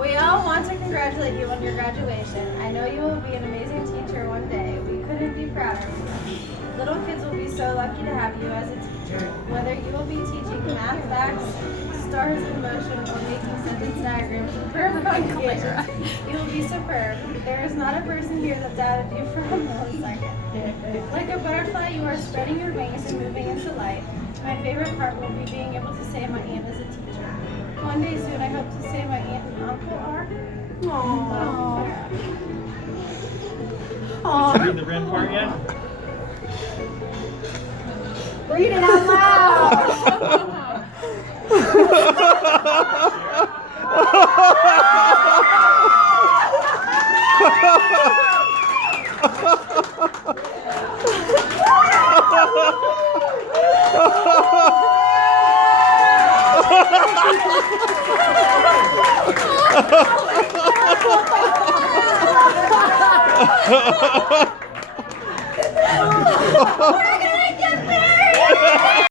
We all want to congratulate you on your graduation. I know you will be an amazing teacher one day. We couldn't be prouder of you. Little kids will be so lucky to have you as a teacher. Whether you will be teaching math, facts, stars in motion, or making sentence diagrams for punctuation, you will be superb. There is not a person here that doubted you for a millisecond. Like a butterfly, you are spreading your wings and moving into light. My favorite part will be being able to say my aunt is a teacher. One day soon, I hope to say my aunt and uncle are. Did you read the Ren part yet? Read it out loud! Ha ha ha!